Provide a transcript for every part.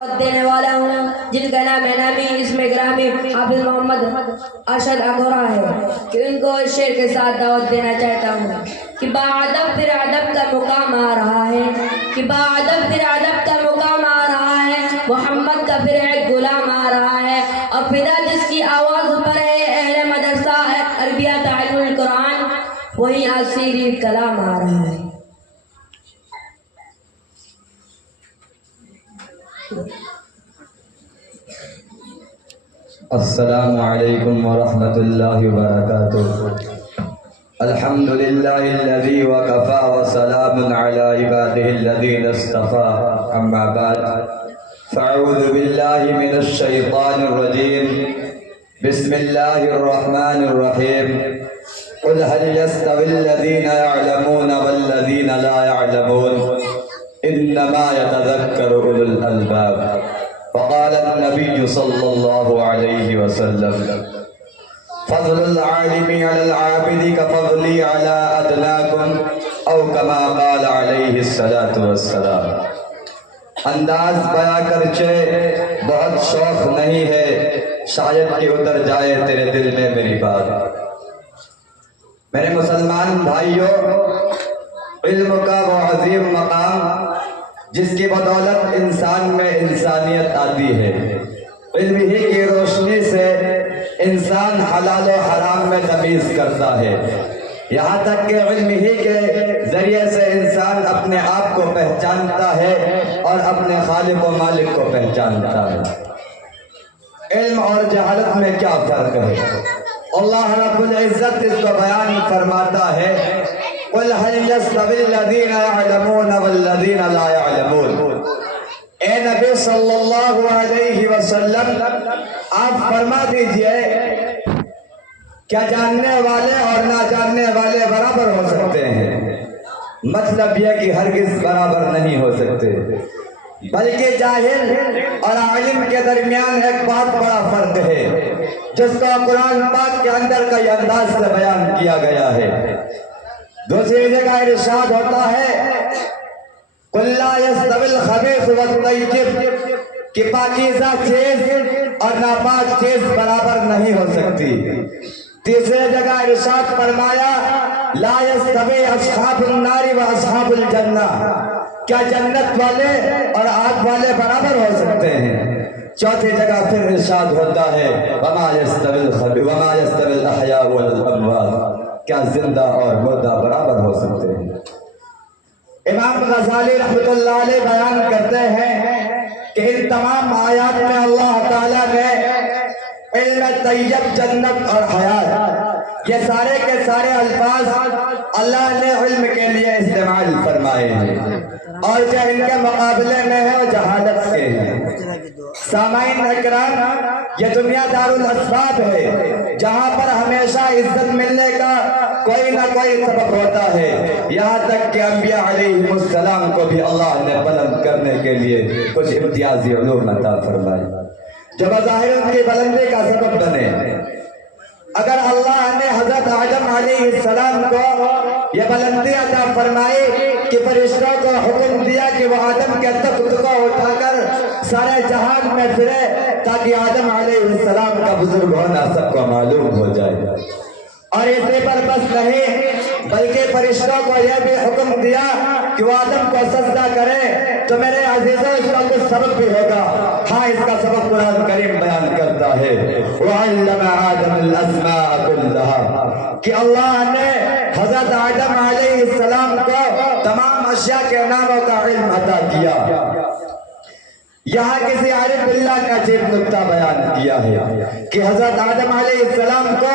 دینے والا ہوں جن کا نام نامی اسم گرامی حافظ محمد ارشد اغورا ہے کہ ان کو اس شعر کے ساتھ دعوت دینا چاہتا ہوں کہ باادب پھر ادب کا مقام آ رہا ہے، کہ باادب پھر ادب کا مقام آ رہا ہے، محمد کا پھر ایک غلام آ رہا ہے، اور فدا جس کی آواز پر ہے اہل مدرسہ عربیہ تعلیم القرآن، وہی اصیل کلام آ رہا ہے۔ السلام علیکم ورحمۃ اللہ وبرکاتہ۔ الحمدللہ الذی وکفی وسلام علی عبادہ الذین اصطفی، اما بعد فاعوذ باللہ من الشیطان الرجیم، بسم اللہ الرحمن الرحیم۔ قل هل يستوي الذین يعلمون والذین لا يعلمون انما يتذکر اولو الالباب۔ وقال النبي صلى الله عليه وسلم: فضل العالم على العابد كفضلي على أدناكم، او كما قال عليه الصلاة والسلام۔ انداز بیاں کرچے بہت شوق نہیں ہے، شاید کہ اتر جائے تیرے دل میں میری بات۔ میرے مسلمان بھائیوں، علم کا وہ عظیم مقام جس کی بدولت انسان میں انسانیت آتی ہے، علم ہی کی روشنی سے انسان حلال و حرام میں تمیز کرتا ہے، یہاں تک کہ علم ہی کے ذریعے سے انسان اپنے آپ کو پہچانتا ہے اور اپنے خالق و مالک کو پہچانتا ہے۔ علم اور جہالت میں کیا فرق ہے؟ اللہ رب العزت اس کو بیان فرماتا ہے: قل هل يستوي الذين يعلمون والذين لا يعلمون۔ اے نبی صلی اللہ علیہ وسلم، آپ فرما دیجئے کیا جاننے والے اور نہ جاننے والے برابر ہو سکتے ہیں؟ مطلب یہ کہ ہرگز برابر نہیں ہو سکتے، بلکہ جاہل اور عالم کے درمیان ایک بہت بڑا فرق ہے، جس کو قرآن پاک کے اندر کئی انداز سے بیان کیا گیا ہے۔ دوسری جگہ ارشاد ہوتا ہے: قل لا يستوي الخبيث والطيب، کہ پاکیزہ چیز اور ناپاک چیز برابر نہیں ہو سکتی۔ تیسری جگہ ارشاد فرمایا: لا يستوي اصحاب النار واصحاب الجنہ، کیا جنت والے اور آگ والے برابر ہو سکتے ہیں؟ چوتھی جگہ پھر ارشاد ہوتا ہے: وما يستوي الاحیاء والاموات، کیا زندہ اور مردہ برابر ہو سکتے ہیں؟ امام غزالی رحمۃ اللہ علیہ بیان کرتے ہیں کہ ان تمام آیات میں اللہ تعالیٰ نے علم طیب، جنت اور حیات، یہ سارے کے سارے الفاظ اللہ نے علم کے لیے استعمال فرمائے ہیں، اور جو ان کے مقابلے میں ہے وہ جہالت کے ہیں۔ سامعین اکرام، یہ دنیا دار الاسباب ہے، جہاں پر ہمیشہ عزت ملنے کا کوئی نہ کوئی سبب ہوتا ہے، یہاں تک کہ انبیاء علیہ السلام کو بھی اللہ نے بلند کرنے کے لیے کچھ امتیازی علوم عطا فرمائے جو بظاہر ان کی بلندی کا سبب بنے۔ اگر اللہ نے حضرت آدم علیہ السلام کو یہ بلندی عطا فرمائی کہ فرشتوں کو حکم دیا کہ وہ آدم کے تخت کو اٹھا کر سارے جہان میں پھرے تاکہ آدم علیہ السلام کا بزرگ ہونا سب کو معلوم ہو جائے، اور اسی پر بس نہیں بلکہ فرشتوں کو یہ بھی حکم دیا کہ وہ آدم کو سجدہ کرے، تو میرے عزیزوں اس کا کچھ سبب بھی ہوگا۔ ہاں، اس کا سبب قرآن کریم بیان کرتا ہے: وَعَلَّمَ آدَمَ الْأَسْمَاءَ كُلَّهَا، کہ اللہ نے حضرت آدم علیہ السلام کو تمام اشیاء کے ناموں کا علم عطا کیا۔ یہاں کسی عارف باللہ کا عجیب نکتہ بیان کیا ہے کہ حضرت آدم علیہ السلام کو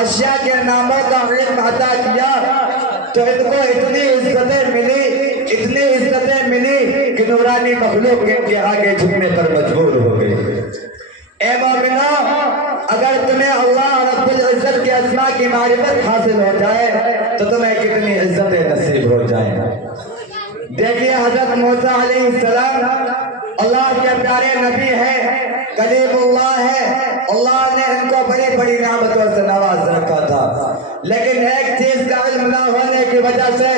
اشیاء کے ناموں کا علم عطا کیا تو ان کو اتنی عزتیں ملی کہ نورانی مخلوق ان کے آگے جھکنے پر مجبور ہو گئے۔ اے مومنو، اگر تمہیں اللہ رب العزت کے اسماء کی معرفت حاصل ہو جائے تو تمہیں کتنی عزتیں نصیب ہو جائیں۔ دیکھیے حضرت موسیٰ علیہ السلام اللہ کے پیارے نبی ہیں، کلیم اللہ ہے، اللہ نے ان کو بڑی بڑی نعمتوں سے نواز رکھا تھا، لیکن ایک چیز کا علم نہ ہونے کی وجہ سے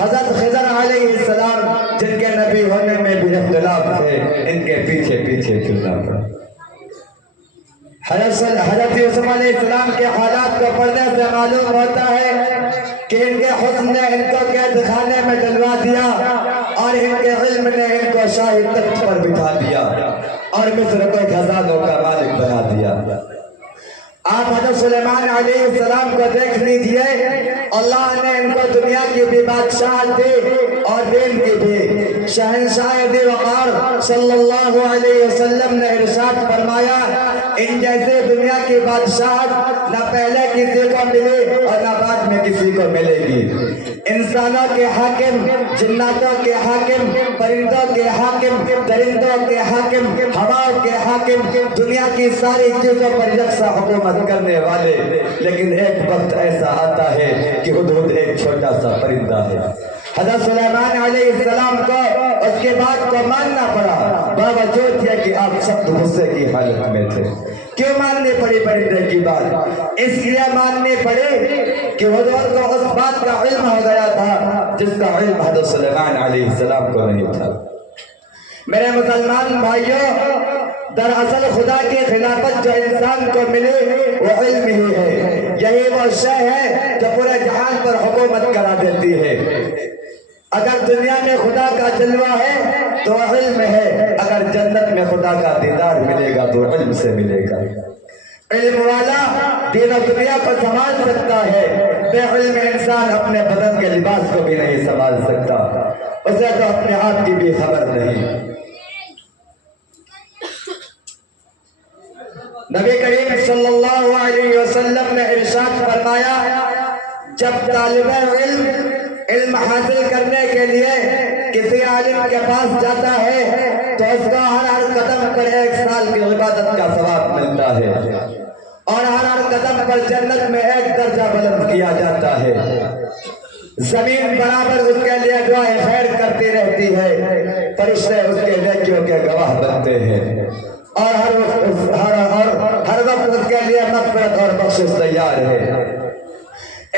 حضرت خضر علیہ السلام جن کے نبی ہونے میں بھی اختلاف تھے، ان کے پیچھے پیچھے چلنا پڑا۔ حضرت یوسف علیہ السلام کے حالات کو پڑھنے سے معلوم ہوتا ہے کہ ان کے حسن نے ان کو قید خانے میں ڈلوا دیا اور ان کے علم نے ان کو شاہی تخت پر بٹھا دیا اور مصر کو خزانوں کا مالک بنا دیا۔ آپ حضرت سلیمان علیہ السلام کو دیکھ لیجئے، اللہ نے ان کو دنیا کی بھی بادشاہت دی اور دین کی بھی۔ شہنشاہ ذی وقار صلی اللہ علیہ وسلم نے ارشاد فرمایا، ان جیسے دنیا کی بادشاہت نہ پہلے کسی کو ملی اور نہ بعد میں کسی کو ملے گی۔ انسانوں کے حاکم، جناتوں کے حاکم، پرندوں کے حاکم، درندوں کے حاکم، ہواؤں کے حاکم، دنیا کی ساری چیزوں پر یکساں حکومت کرنے والے، لیکن ایک وقت ایسا آتا ہے کہ ہدہد ایک چھوٹا سا پرندہ ہے۔ حضرت سلیمان علیہ السلام کو اس کے بات کو ماننا پڑا، باوجود یہ کہ آپ سخت غصے کی حالت میں تھے۔ کیوں ماننی پڑی پرندے کی بات؟ اس لیے ماننی پڑی کہ ہدہد کو اس بات کا علم ہو گیا تھا جس کا علم حضرت سلیمان علیہ السلام کو نہیں تھا۔ میرے مسلمان بھائیوں، دراصل خدا کی خلافت جو انسان کو ملی وہ علم ہی ہے، یہی وہ شے ہے جو پورے جہان پر حکومت کرا دیتی ہے۔ اگر دنیا میں خدا کا جلوہ ہے تو علم ہے، اگر جنت میں خدا کا دیدار ملے گا تو علم سے ملے گا۔ علم والا دین و دنیا کو سنبھال سکتا ہے، بے علم انسان اپنے بدن کے لباس کو بھی نہیں سنبھال سکتا، اسے تو اپنے آپ کی بھی خبر نہیں۔ نبی کریم صلی اللہ علیہ وسلم نے ارشاد فرمایا، جب طالب علم حاصل کرنے کے لیے کسی عالم کے پاس جاتا ہے تو اس کو ہر قدم پر 1 سال کی عبادت کا ثواب ملتا ہے اور ہر قدم پر جنت میں 1 درجہ بلند کیا جاتا ہے۔ زمین برابر اس کے لیے دعائیں خیر کرتی رہتی ہے، فرشتے اس کے نیکیوں کے گواہ بنتے ہیں اور ہر وقت اس کے لیے مغفرت اور بخشش تیار ہے۔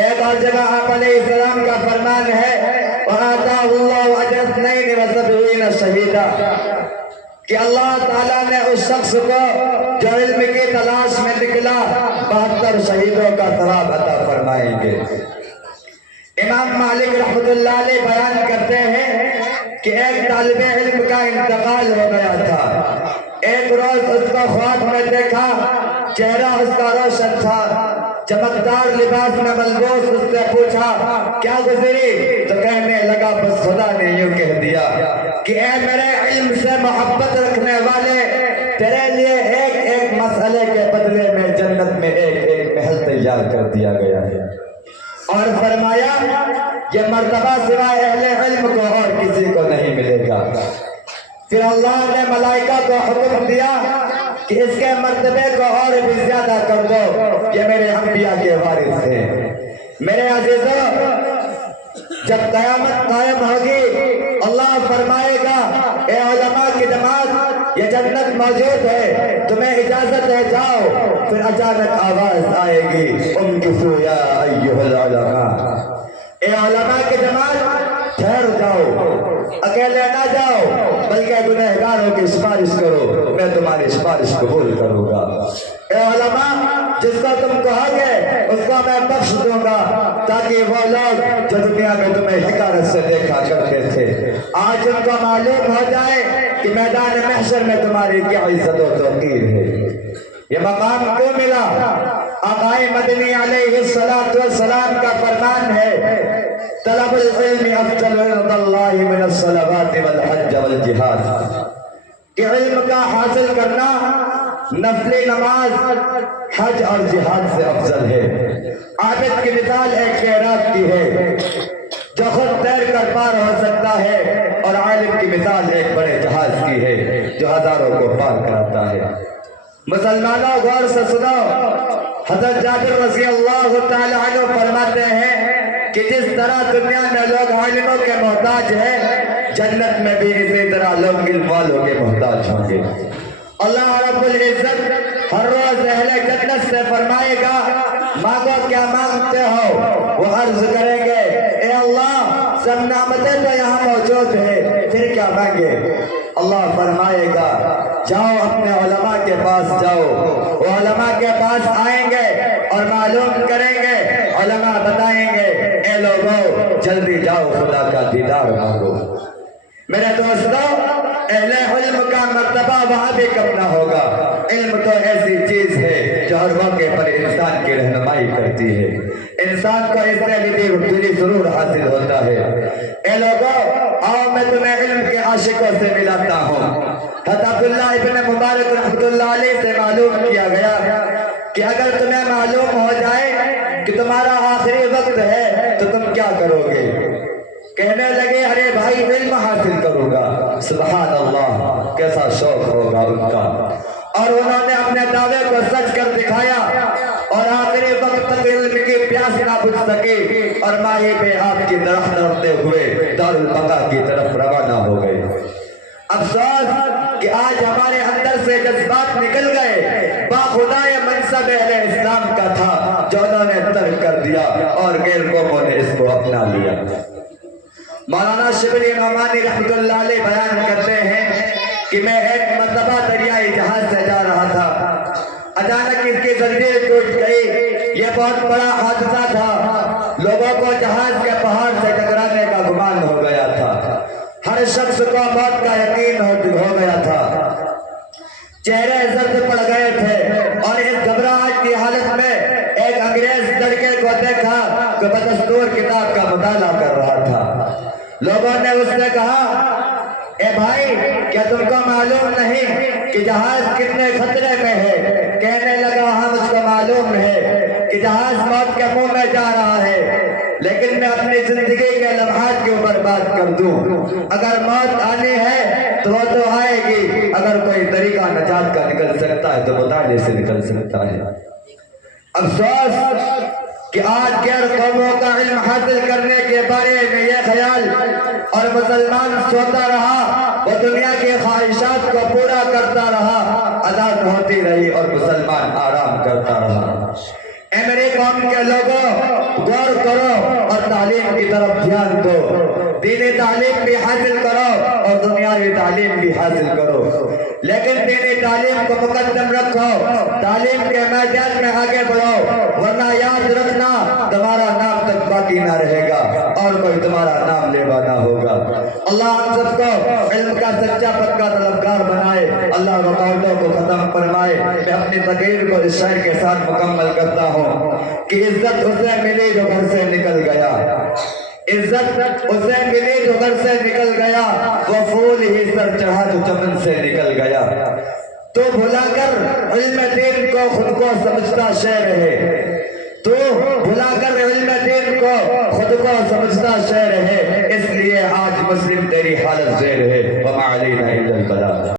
ایک اور جگہ آپ علیہ السلام کا فرمان ہے، وَآتَاهُ اللَّهُ أَجْرَ 72 شَهِيدًا، کہ اللہ تعالیٰ نے اس شخص کو جو علم کی تلاش میں نکلا 72 شہیدوں کا ثواب عطا فرمائیں گے۔ امام مالک رحمۃ اللہ علیہ بیان کرتے ہیں کہ ایک طالب علم کا انتقال ہو گیا تھا۔ ایک روز اس کو خواب میں دیکھا، چہرہ اس کا روشن تھا، چمکدار لباس میں ملبوس۔ اس سے پوچھا کیا گزری؟ تو کہنے لگا بس خدا نے یوں کہہ دیا کہ اے میرے علم سے محبت رکھنے والے، تیرے لیے ایک ایک مسئلے کے بدلے میں جنت میں ایک محل تیار کر دیا گیا ہے۔ اور فرمایا یہ مرتبہ سوائے اہل علم کو اور کسی کو نہیں ملے گا۔ پھر اللہ نے ملائکہ کو حکم دیا کہ اس کے مرتبے کو اور بھی زیادہ کر دو، یہ میرے انبیاء کے وارث ہیں۔ میرے عزیزوں، جب قیامت قائم ہوگی اللہ فرمائے گا اے علماء کی جماعت یہ جنت موجود ہے، تمہیں اجازت ہے جاؤ۔ پھر اچانک آواز آئے گی انکسوا یا ایھا العلماء، اے علماء کی جماعت ٹھہر جاؤ، اکیلے نہ جاؤ بلکہ گنہگاروں کی سفارش کرو، میں تمہاری سفارش قبول کروں گا۔ اے علماء جس کو تم کہو گے اس کو میں بخش دوں گا، تاکہ وہ لوگ جو دنیا میں تمہیں حقارت سے دیکھا کرتے تھے آج ان کو معلوم ہو جائے کہ میدان محشر میں تمہاری کیا عزت و توقیر ہے۔ یہ مقام کیوں ملا؟ آقا مدنی علیہ السلام کا فرمان ہے طلب العلم افضل عند اللہ من الصلوات والحج والجہاد، کہ علم کا حاصل کرنا نفلی نماز، حج اور جہاد سے افضل ہے۔ عابد کی مثال ایک خیرات کی ہے جو خود تیر کر پار ہو سکتا ہے، اور عالم کی مثال ایک بڑے جہاز کی ہے جو ہزاروں کو پار کراتا ہے۔ مسلمانوں غور سے سنو، حضرت جابر رضی اللہ تعالی عنہ فرماتے ہیں کہ جس طرح دنیا میں لوگ عالموں کے محتاج ہیں، جنت میں بھی اسی طرح لوگ علم والوں کے محتاج ہوں گے۔ اللہ رب العزت ہر روز اہل جنت سے فرمائے گا مانگو کیا مانگتے ہو، وہ عرض کریں گے اے اللہ سب نعمتیں تو یہاں موجود ہے، پھر کیا مانگے؟ اللہ فرمائے گا جاؤ اپنے علماء کے پاس جاؤ، وہ علماء کے پاس آئیں گے اور معلوم کریں گے، علماء بتائیں گے اے لوگوں جلدی جاؤ خدا کا دیدار مانگو۔ میرے دوستو اہل علم کا مرتبہ وہاں بھی کم نہ ہوگا۔ علم تو ایسی چیز ہے جو ہر موقع پر انسان کی رہنمائی کرتی ہے، انسان کو اس سے دلی سرور حاصل ہوتا ہے۔ اے لوگوں آؤ میں تمہیں علم کے عاشقوں سے ملاتا ہوں۔ حضرت عبداللہ ابن مبارک رحمۃ اللہ علیہ سے معلوم کیا گیا کہ اگر تمہیں معلوم ہو جائے کہ تمہارا آخری وقت ہے تو تم کیا کرو گے؟ کہنے لگے ارے بھائی علم حاصل کروں گا۔ سبحان اللہ کیسا شوق ہوگا ان کا، اور انہوں نے اپنے دعوے کو سچ کر دکھایا اور آخری وقت تک علم کی پیاس نہ بجھ سکی اور ماہی پہ آپ کی طرف لڑتے ہوئے دارالبقا کی طرف روانہ ہو گئے۔ افسوس کہ آج ہمارے اندر سے جذبات نکل گئے، باخدا یہ منصب اہل اسلام کا تھا جو انہوں نے ترک کر دیا اور غیر قوموں نے اس کو اپنا لیا۔ مولانا شبلی نعمانی رحمۃ اللہ علیہ بیان کرتے ہیں کہ میں ایک مرتبہ دریائے جہاز سے جا رہا تھا، اچانک اس کی زنجیر ٹوٹ گئی، یہ بہت بڑا حادثہ تھا، لوگوں کو جہاز کے پہاڑ سے ٹکرانے کا گمان ہو گیا تھا، ہر شخص کو موت کا یقین ہو گیا تھا، چہرے زرد پڑ گئے تھے اور اس گھبراہٹ کی حالت میں ایک انگریز لڑکے کو دیکھا جو بدستور کتاب کا مطالعہ کر رہا تھا۔ لوگوں نے اس سے کہا اے بھائی کیا تم کو معلوم نہیں کہ جہاز کتنے خطرے میں ہے؟ کہنے لگا ہاں مجھ کو معلوم ہے کہ جہاز موت کے منہ میں جا رہا ہے، لیکن میں اپنی زندگی کے لمحات کے اوپر بات کر دوں، اگر موت آنی ہے تو وہ تو آئے گی، اگر کوئی طریقہ نجات کا نکل سکتا ہے تو مطالعے سے نکل سکتا ہے۔ افسوس کہ آج غیر قوموں کا علم حاصل کرنے کے بارے میں یہ خیال اور مسلمان سوتا رہا، وہ دنیا کی خواہشات کو پورا کرتا رہا، آزاد ہوتی رہی اور مسلمان آرام کرتا رہا۔ اے میری قوم کے لوگوں غور کرو اور تعلیم کی طرف دھیان دو، دینی تعلیم بھی حاصل کرو اور دنیاوی تعلیم بھی حاصل کرو، لیکن دینی تعلیم کو مقدم رکھو، تعلیم کے میدان میں آگے بڑھو، ورنہ یاد رکھنا تمہارا نام تک باقی نہ رہے گا اور کوئی تمہارا نام لیوا نہ ہوگا۔ اللہ ہم سب کو علم کا سچا پکا طلبگار بنائے، اللہ رکاوٹوں کو ختم فرمائے۔ میں اپنی تقریر کو اس شعر کے ساتھ مکمل کرتا ہوں کہ عزت اسے ملی جو گھر سے نکل گیا، عزت اسے ملی جو گھر سے نکل گیا، وہ پھول ہی سر چڑھا جو چمن سے نکل گیا، تو بھلا کر علم دین کو خود کو سمجھتا شعر ہے، تو بھلا کر علم دین کو خود کو سمجھتا شعر ہے، اس لیے آج مسلم تیری حالت زیر ہے، وما علینا الا البلاغ۔